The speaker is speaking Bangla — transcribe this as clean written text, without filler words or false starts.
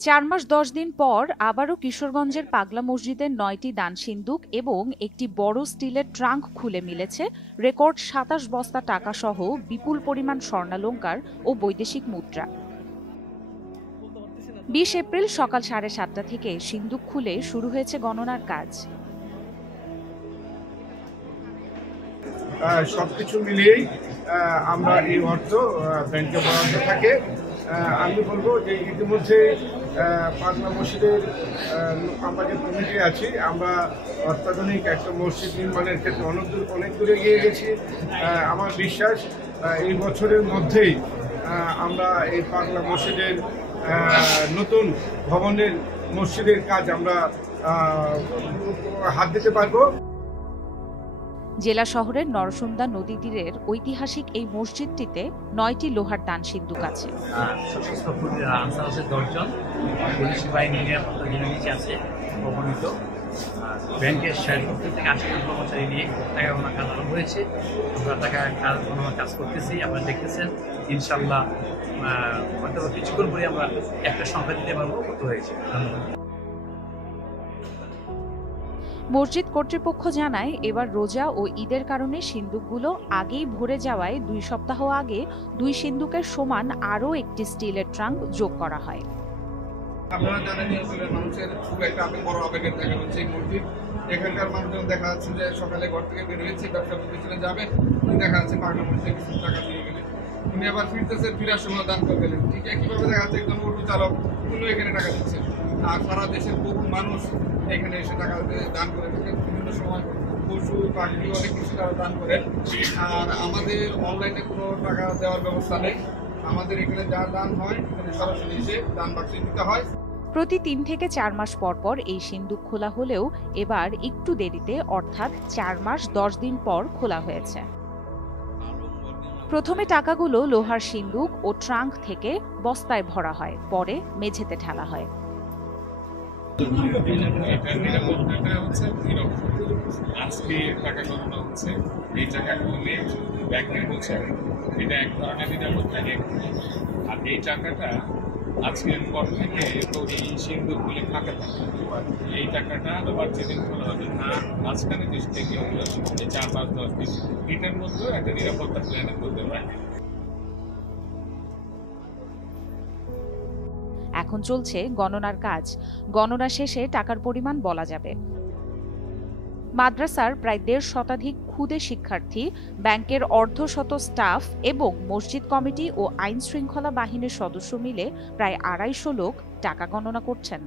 4 মাস 10 দিন পর আবারও কিশোরগঞ্জের পাগলা মসজিদের 9টি দান সিন্দুক এবং একটি বড় স্টিলের ট্রাঙ্ক খুলে মিলেছে রেকর্ড 27 বস্তা টাকা সহ বিপুল পরিমাণ স্বর্ণালংকার ও বৈদেশিক মুদ্রা। 20 এপ্রিল সকাল 7:30টা থেকে সিন্দুক খুলে শুরু হয়েছে গণনার কাজ। সবকিছু মিলিয়েই আমরা এই অর্থ ব্যাংকে বরাদ্দ থাকে। আমি বলবো যে ইতিমধ্যে পাগলা মসজিদের আমরা যে কমিটি আছি, আমরা অত্যাধুনিক একটা মসজিদ নির্মাণের ক্ষেত্রে অনেক দূরে এগিয়ে গেছি। আমার বিশ্বাস এই বছরের মধ্যেই আমরা এই পাগলা মসজিদের নতুন ভবনের মসজিদের কাজ আমরা হাত দিতে পারবো। জেলা শহরের নরসুন্দা নদী তীরের ঐতিহাসিক এই মসজিদটিতে 9টি লোহার দান সিন্দুক আছে। ব্যাংকের থেকে 80 জন কর্মচারী নিয়ে টাকা গোনা কাজ আরম্ভ হয়েছে। আমরা কাজ করতেছি। আপনারা দেখতেছেন, ইনশাল্লাহ হয়তো কিছুক্ষণ পরে আমরা একটা সংখ্যা দিতে পারবো কত হয়েছে। মসজিদ কর্তৃপক্ষ জানায়, এবার রোজা ও ঈদের কারণে সিন্দুকগুলো আগেই ভরে যাওয়ায় 2 সপ্তাহ আগে 2 সিন্দুকের সমান আরও একটি স্টিলের ট্রাঙ্ক যোগ করা হয়। আপনারা জানেন মানুষের খুব একটা বড় আবেগের জায়গা হচ্ছে এই মসজিদ। এখানকার মানুষজন দেখা যাচ্ছে যে সকালে ঘর থেকে বের হয়েছে, ব্যবসা প্রতিষ্ঠানে যাবে, দেখা যাচ্ছে পাগলা মসজিদে কিছু টাকা দিয়ে গেলেন, উনি আবার ফিরতেছেন, ফিরার সময় দান করে গেলেন। ঠিক একইভাবে দেখা যাচ্ছে একজন অটো চালক, উনি এখানে টাকা দিচ্ছেন। আর সারা দেশের বহু মানুষ এখানে এসে টাকা দান করে থাকেন। বিভিন্ন সময় পশু পাখি অনেক কিছু তারা দান করেন। আর আমাদের অনলাইনে কোনো টাকা দেওয়ার ব্যবস্থা নেই। আমাদের এখানে যা দান হয় এখানে সরাসরি এসে দান বাক্সে দিতে হয়। প্রতি 3 থেকে 4 মাস পর পর এই সিন্দুক খোলা হলেও এবার একটু দেরিতে, অর্থাৎ 4 মাস 10 দিন পর খোলা হয়েছে। প্রথমে টাকাগুলো লোহার সিন্দুক ও ট্রাঙ্ক থেকে বস্তায় ভরা হয়, পরে মেঝেতে ঢালা হয়। আজকে টাকা গণনা হচ্ছে, এই টাকা করলে ব্যাংকে বলছে এটা এক ধরনের নিরাপত্তা। আর এই টাকাটা আজকের পর থেকে তো এই সিন্দুকগুলি ফাঁকা থাকে। এই টাকাটা আবার যেদিন খোলা হবে না, মাঝখানে দেশ থেকে এই 4, 5, 10 দিন এটার মধ্যেও একটা নিরাপত্তা প্ল্যানিং করতে পারে। এখন চলছে গণনার কাজ। গণনা শেষে টাকার পরিমাণ বলা যাবে। মাদ্রাসার প্রায় 1.5 শতাধিক ক্ষুদে শিক্ষার্থী, ব্যাংকের অর্ধশত স্টাফ এবং মসজিদ কমিটি ও আইন শৃঙ্খলা বাহিনীর সদস্য মিলে প্রায় 250 লোক টাকা গণনা করছেন।